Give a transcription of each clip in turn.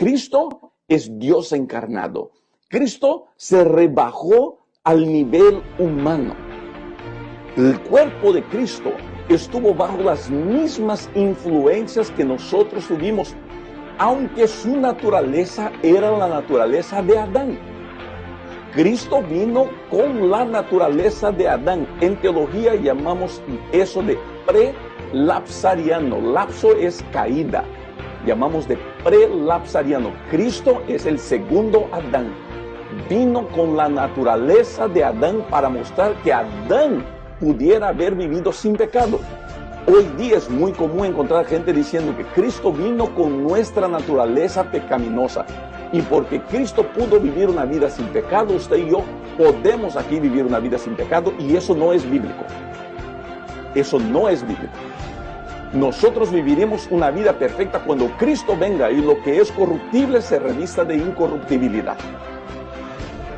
Cristo es Dios encarnado. Cristo se rebajó al nivel humano. El cuerpo de Cristo estuvo bajo las mismas influencias que nosotros tuvimos, aunque su naturaleza era la naturaleza de Adán. Cristo vino con la naturaleza de Adán. En teología llamamos eso de prelapsariano. Lapso es caída. Llamamos de prelapsariano. Cristo es el segundo Adán. Vino con la naturaleza de Adán para mostrar que Adán pudiera haber vivido sin pecado. Hoy día es muy común encontrar gente diciendo que Cristo vino con nuestra naturaleza pecaminosa. Y porque Cristo pudo vivir una vida sin pecado, usted y yo podemos aquí vivir una vida sin pecado, y eso no es bíblico. Eso no es bíblico. Nosotros viviremos una vida perfecta cuando Cristo venga y lo que es corruptible se revista de incorruptibilidad.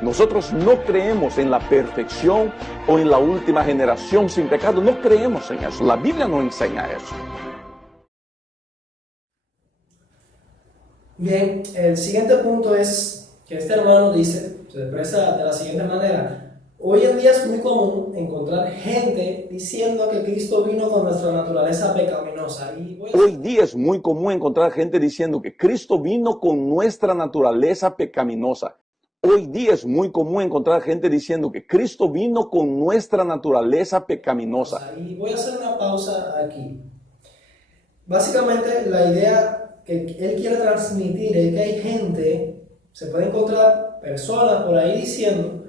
Nosotros no creemos en la perfección o en la última generación sin pecado. No creemos en eso. La Biblia no enseña eso. Bien, el siguiente punto es que este hermano dice, se expresa de la siguiente manera: hoy en día es muy común encontrar gente diciendo que Cristo vino con nuestra naturaleza pecaminosa. Hoy día es muy común encontrar gente diciendo que Cristo vino con nuestra naturaleza pecaminosa. Hoy día es muy común encontrar gente diciendo que Cristo vino con nuestra naturaleza pecaminosa. Y voy a hacer una pausa aquí. Básicamente la idea que él quiere transmitir es que hay gente, se puede encontrar personas por ahí diciendo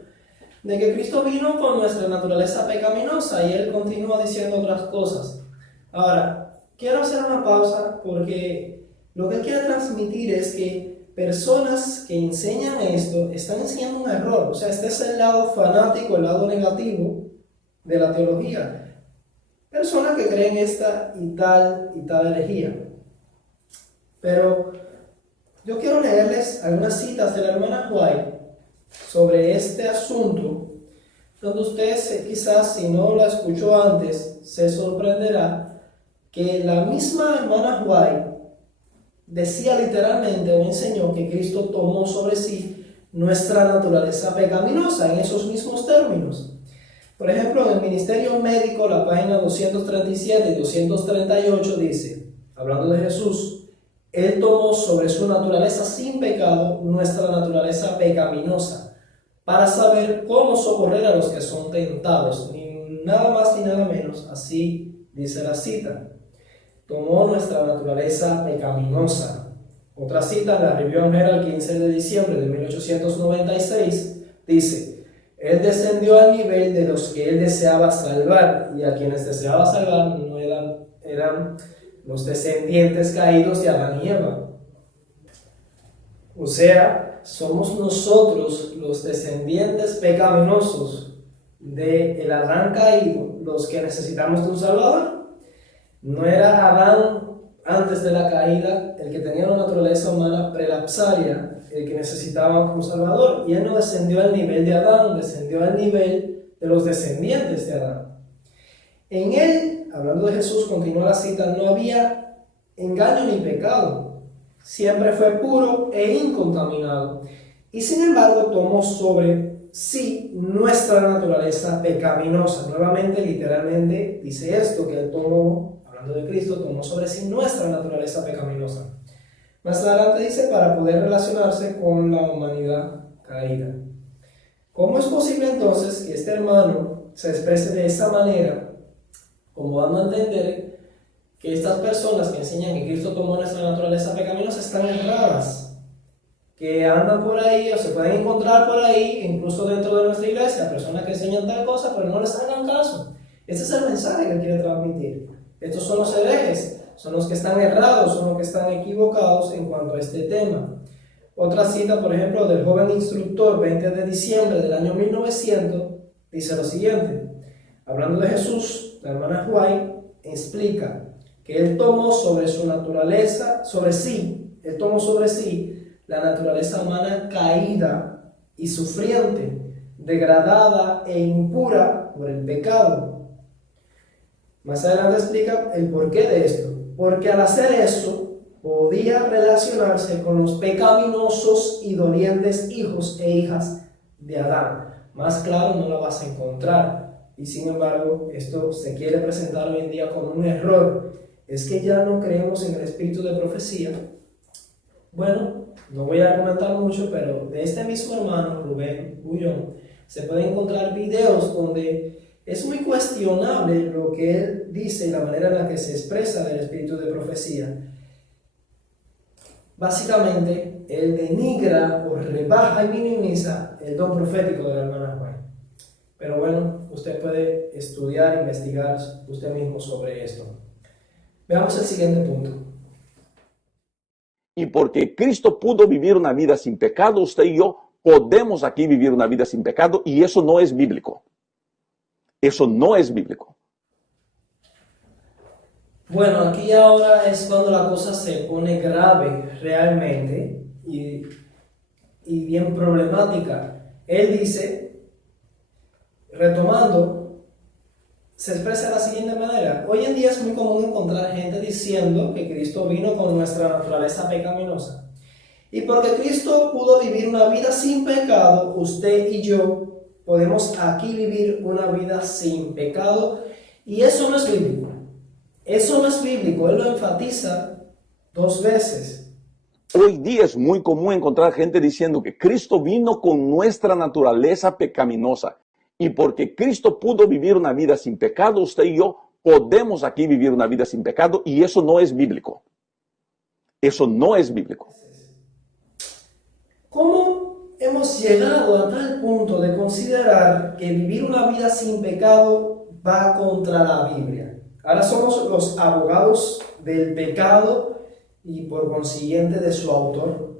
de que Cristo vino con nuestra naturaleza pecaminosa, y él continúa diciendo otras cosas. Ahora, quiero hacer una pausa porque lo que él quiere transmitir es que personas que enseñan esto están enseñando un error. O sea, este es el lado fanático, el lado negativo de la teología. Personas que creen esta y tal herejía. Pero yo quiero leerles algunas citas de la hermana White sobre este asunto, donde usted quizás, si no la escuchó antes, se sorprenderá que la misma hermana White decía literalmente o enseñó que Cristo tomó sobre sí nuestra naturaleza pecaminosa en esos mismos términos. Por ejemplo, en el Ministerio Médico, la página 237 y 238 dice, hablando de Jesús: Él tomó sobre su naturaleza sin pecado nuestra naturaleza pecaminosa, para saber cómo socorrer a los que son tentados. Ni nada más ni nada menos, así dice la cita. Tomó nuestra naturaleza pecaminosa. Otra cita, en la Review and Herald, 15 de diciembre de 1896, dice: Él descendió al nivel de los que Él deseaba salvar, y a quienes deseaba salvar no eran los descendientes caídos de Adán y Eva. O sea, somos nosotros los descendientes pecaminosos del Adán caído los que necesitamos de un Salvador. No era Adán antes de la caída el que tenía una naturaleza humana prelapsaria, el que necesitaba un Salvador, y él no descendió al nivel de Adán, descendió al nivel de los descendientes de Adán. En él, hablando de Jesús, continúa la cita, no había engaño ni pecado, siempre fue puro e incontaminado, y sin embargo tomó sobre sí nuestra naturaleza pecaminosa. Nuevamente, literalmente dice esto, que él tomó, hablando de Cristo, tomó sobre sí nuestra naturaleza pecaminosa. Más adelante dice, para poder relacionarse con la humanidad caída. ¿Cómo es posible entonces que este hermano se exprese de esa manera, como dando a entender que estas personas que enseñan que Cristo tomó nuestra naturaleza pecaminosa están erradas, que andan por ahí o se pueden encontrar por ahí, incluso dentro de nuestra iglesia, personas que enseñan tal cosa, pero no les hagan caso? Este es el mensaje que él quiere transmitir. Estos son los herejes, son los que están errados, son los que están equivocados en cuanto a este tema. Otra cita, por ejemplo, del joven instructor, 20 de diciembre del año 1900, dice lo siguiente. Hablando de Jesús, la hermana White explica que él tomó sobre su naturaleza, él tomó sobre sí la naturaleza humana caída y sufriente, degradada e impura por el pecado. Más adelante explica el porqué de esto. Porque al hacer eso, podía relacionarse con los pecaminosos y dolientes hijos e hijas de Adán. Más claro no la vas a encontrar. Y sin embargo, esto se quiere presentar hoy en día como un error. Es que ya no creemos en el espíritu de profecía. Bueno, no voy a argumentar mucho, pero de este mismo hermano, Rubén Bullón, se pueden encontrar videos donde es muy cuestionable lo que él dice y la manera en la que se expresa del espíritu de profecía. Básicamente, él denigra o rebaja y minimiza el don profético de la hermana Juan. Pero bueno, usted puede estudiar, investigar usted mismo sobre esto. Veamos el siguiente punto. Y porque Cristo pudo vivir una vida sin pecado, usted y yo podemos aquí vivir una vida sin pecado, y eso no es bíblico. Eso no es bíblico. Bueno, aquí ahora es cuando la cosa se pone grave realmente y bien problemática. Él dice, retomando, se expresa de la siguiente manera. Hoy en día es muy común encontrar gente diciendo que Cristo vino con nuestra naturaleza pecaminosa. Y porque Cristo pudo vivir una vida sin pecado, usted y yo podemos aquí vivir una vida sin pecado. Y eso no es bíblico. Eso no es bíblico. Él lo enfatiza 2 veces. Hoy día es muy común encontrar gente diciendo que Cristo vino con nuestra naturaleza pecaminosa. Y porque Cristo pudo vivir una vida sin pecado, usted y yo podemos aquí vivir una vida sin pecado, y eso no es bíblico. Eso no es bíblico. ¿Cómo hemos llegado a tal punto de considerar que vivir una vida sin pecado va contra la Biblia? Ahora somos los abogados del pecado y por consiguiente de su autor.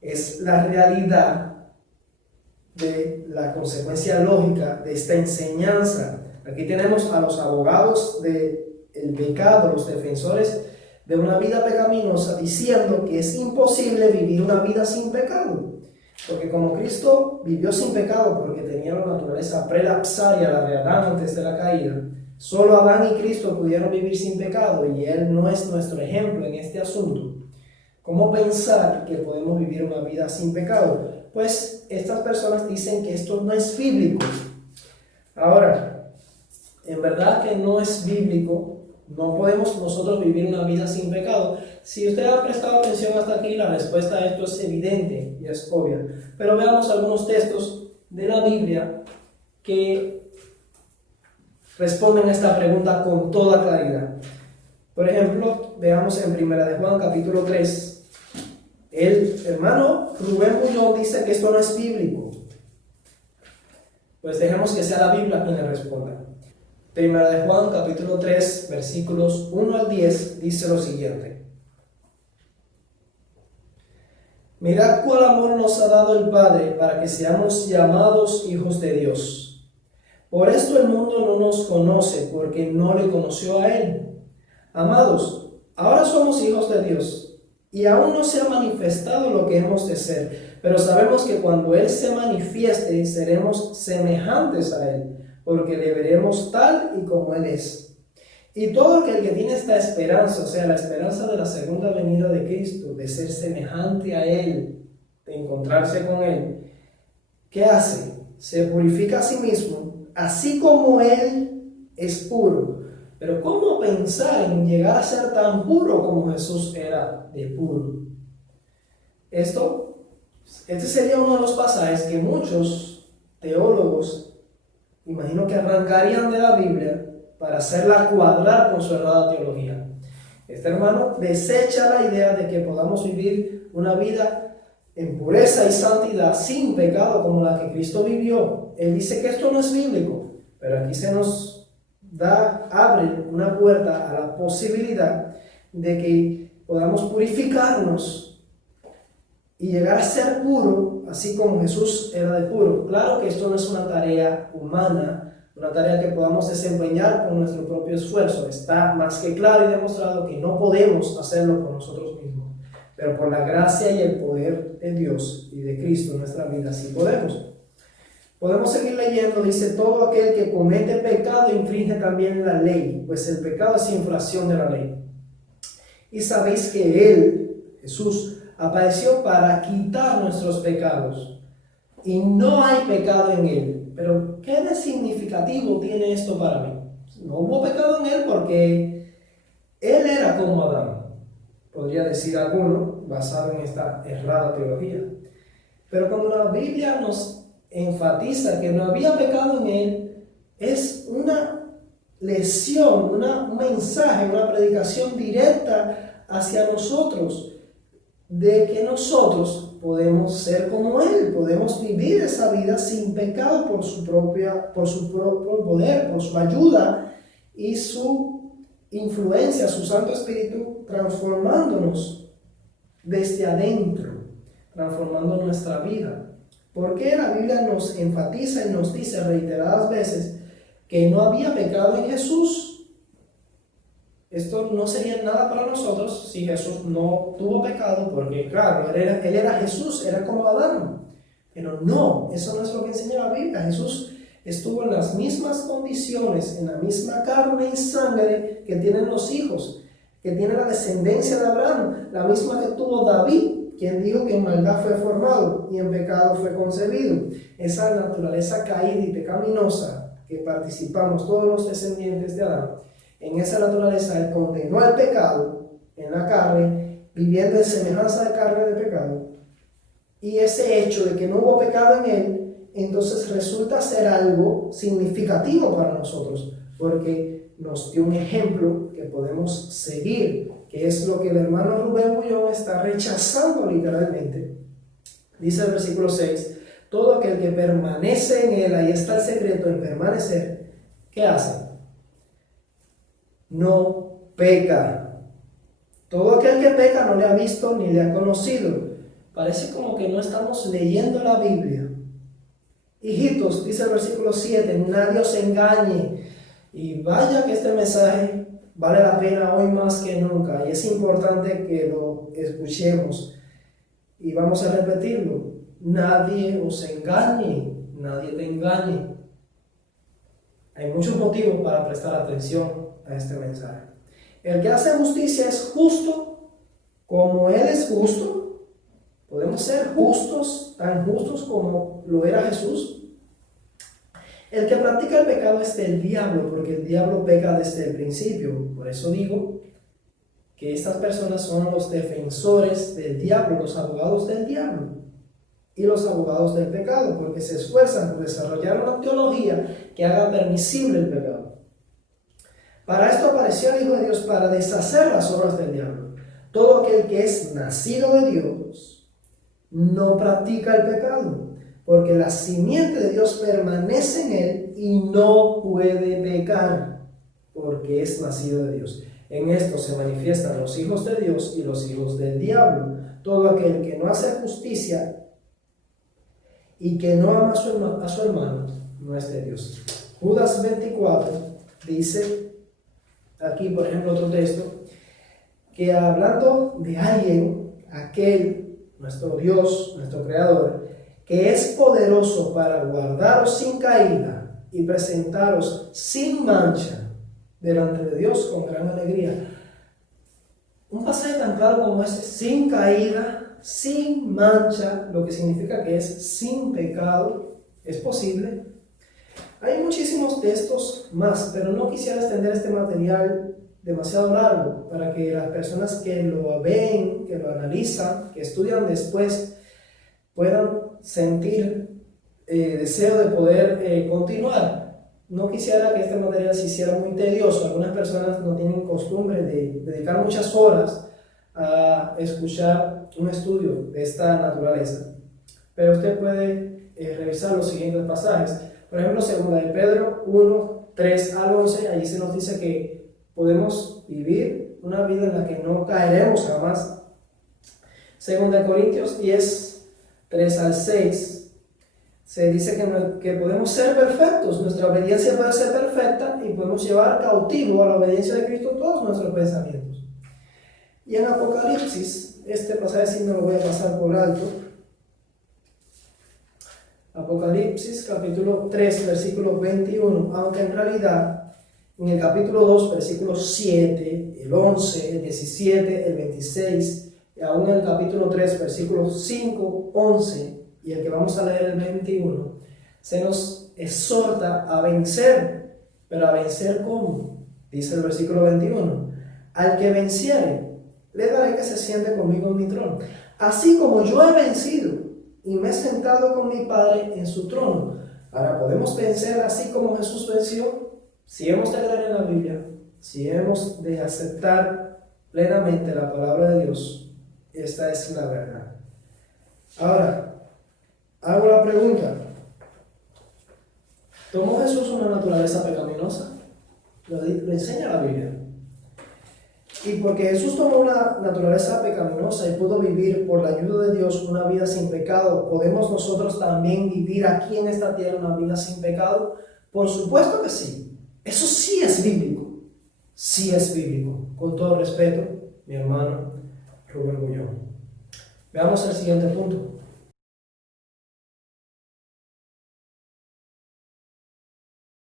Es la realidad de la consecuencia lógica de esta enseñanza. Aquí tenemos a los abogados del pecado, los defensores de una vida pecaminosa, diciendo que es imposible vivir una vida sin pecado. Porque como Cristo vivió sin pecado porque tenía la naturaleza prelapsaria, la de Adán antes de la caída, solo Adán y Cristo pudieron vivir sin pecado y Él no es nuestro ejemplo en este asunto. ¿Cómo pensar que podemos vivir una vida sin pecado? Pues estas personas dicen que esto no es bíblico. Ahora, en verdad que no es bíblico. No podemos nosotros vivir una vida sin pecado. Si usted ha prestado atención hasta aquí, la respuesta a esto es evidente y es obvia. Pero veamos algunos textos de la Biblia que responden a esta pregunta con toda claridad. Por ejemplo, veamos en 1 de Juan capítulo 3. El hermano Rubén Bullón dice que esto no es bíblico. Pues dejemos que sea la Biblia quien le responda. 1 de Juan capítulo 3 versículos 1 al 10 dice lo siguiente. Mirad cuál amor nos ha dado el Padre para que seamos llamados hijos de Dios. Por esto el mundo no nos conoce, porque no le conoció a Él. Amados, ahora somos hijos de Dios, y aún no se ha manifestado lo que hemos de ser, pero sabemos que cuando Él se manifieste, seremos semejantes a Él, porque le veremos tal y como Él es. Y todo aquel que tiene esta esperanza, o sea, la esperanza de la segunda venida de Cristo, de ser semejante a Él, de encontrarse con Él, ¿qué hace? Se purifica a sí mismo, así como Él es puro. Pero ¿cómo pensar en llegar a ser tan puro como Jesús era de puro? Este sería uno de los pasajes que muchos teólogos imagino que arrancarían de la Biblia para hacerla cuadrar con su errada teología. Este hermano desecha la idea de que podamos vivir una vida en pureza y santidad sin pecado como la que Cristo vivió. Él dice que esto no es bíblico, pero aquí se nos abre una puerta a la posibilidad de que podamos purificarnos y llegar a ser puro, así como Jesús era de puro. Claro que esto no es una tarea humana, una tarea que podamos desempeñar con nuestro propio esfuerzo. Está más que claro y demostrado que no podemos hacerlo por nosotros mismos, pero por la gracia y el poder de Dios y de Cristo en nuestra vida sí podemos. Podemos seguir leyendo, dice, todo aquel que comete pecado infringe también la ley, pues el pecado es infracción de la ley. Y sabéis que Él, Jesús, apareció para quitar nuestros pecados. Y no hay pecado en Él. Pero, ¿qué de significativo tiene esto para mí? No hubo pecado en Él porque Él era como Adán. Podría decir alguno, basado en esta errada teología. Pero cuando la Biblia nos enfatiza que no había pecado en Él, es una lesión, un mensaje, una predicación directa hacia nosotros, de que nosotros podemos ser como Él, podemos vivir esa vida sin pecado por su propio poder, por su ayuda y su influencia, su Santo Espíritu transformándonos desde adentro, transformando nuestra vida. Porque la Biblia nos enfatiza y nos dice reiteradas veces que no había pecado en Jesús. Esto no sería nada para nosotros si Jesús no tuvo pecado, porque claro, él era Jesús, era como Adán. Pero no, eso no es lo que enseña la Biblia. Jesús estuvo en las mismas condiciones, en la misma carne y sangre que tienen los hijos, que tiene la descendencia de Abraham, la misma que tuvo David, quien dijo que en maldad fue formado y en pecado fue concebido. Esa naturaleza caída y pecaminosa que participamos todos los descendientes de Adán, en esa naturaleza Él condenó el pecado en la carne, viviendo en semejanza de carne de pecado. Y ese hecho de que no hubo pecado en Él, entonces resulta ser algo significativo para nosotros, porque nos dio un ejemplo que podemos seguir, que es lo que el hermano Rubén Bullón está rechazando literalmente. Dice el versículo 6, todo aquel que permanece en Él, ahí está el secreto en permanecer, ¿qué hace? No peca. Todo aquel que peca no le ha visto ni le ha conocido. Parece como que no estamos leyendo la Biblia. Hijitos, dice el versículo 7, nadie os engañe. Y vaya que este mensaje vale la pena hoy más que nunca. Y es importante que lo escuchemos. Y vamos a repetirlo. Nadie os engañe. Nadie te engañe. Hay muchos motivos para prestar atención a este mensaje. El que hace justicia es justo como Él es justo. Podemos ser justos, tan justos como lo era Jesús. El que practica el pecado es del diablo, porque el diablo peca desde el principio. Por eso digo que estas personas son los defensores del diablo, los abogados del diablo y los abogados del pecado, porque se esfuerzan por desarrollar una teología que haga permisible el pecado. Para esto apareció el Hijo de Dios, para deshacer las obras del diablo. Todo aquel que es nacido de Dios no practica el pecado, porque la simiente de Dios permanece en él y no puede pecar, porque es nacido de Dios. En esto se manifiestan los hijos de Dios y los hijos del diablo. Todo aquel que no hace justicia y que no ama a su hermano no es de Dios. Judas 24 dice, aquí por ejemplo otro texto, que hablando de alguien, aquel, nuestro Dios, nuestro Creador, que es poderoso para guardaros sin caída y presentaros sin mancha delante de Dios con gran alegría. Un pasaje tan claro como este, sin caída, sin mancha, lo que significa que es sin pecado, es posible. Hay muchísimos textos más, pero no quisiera extender este material demasiado largo para que las personas que lo ven, que lo analizan, que estudian después, puedan sentir deseo de poder continuar. No quisiera que este material se hiciera muy tedioso. Algunas personas no tienen costumbre de dedicar muchas horas a escuchar un estudio de esta naturaleza, pero usted puede revisar los siguientes pasajes. Por ejemplo, 2 de Pedro 1, 3 al 11, allí se nos dice que podemos vivir una vida en la que no caeremos jamás. 2 de Corintios 10, 3 al 6, se dice que podemos ser perfectos, nuestra obediencia puede ser perfecta y podemos llevar cautivo a la obediencia de Cristo todos nuestros pensamientos. Y en Apocalipsis, este pasaje sí no lo voy a pasar por alto. Apocalipsis capítulo 3, versículo 21, aunque en realidad en el capítulo 2, versículos 7, el 11, el 17, el 26, y aún en el capítulo 3, versículos 5, 11, y el que vamos a leer el 21, se nos exhorta a vencer. ¿Pero a vencer cómo? Dice el versículo 21, al que venciere, le daré que se siente conmigo en mi trono, así como yo he vencido y me he sentado con mi Padre en su trono. Ahora, ¿podemos vencer así como Jesús venció? Si hemos de creer en la Biblia, si hemos de aceptar plenamente la palabra de Dios, esta es la verdad. Ahora, hago la pregunta: ¿tomó Jesús una naturaleza pecaminosa? Lo enseña la Biblia. Y porque Jesús tomó una naturaleza pecaminosa y pudo vivir por la ayuda de Dios una vida sin pecado, ¿podemos nosotros también vivir aquí en esta tierra una vida sin pecado? Por supuesto que sí. Eso sí es bíblico. Sí es bíblico. Con todo respeto, mi hermano Rubén Gullón. Veamos el siguiente punto.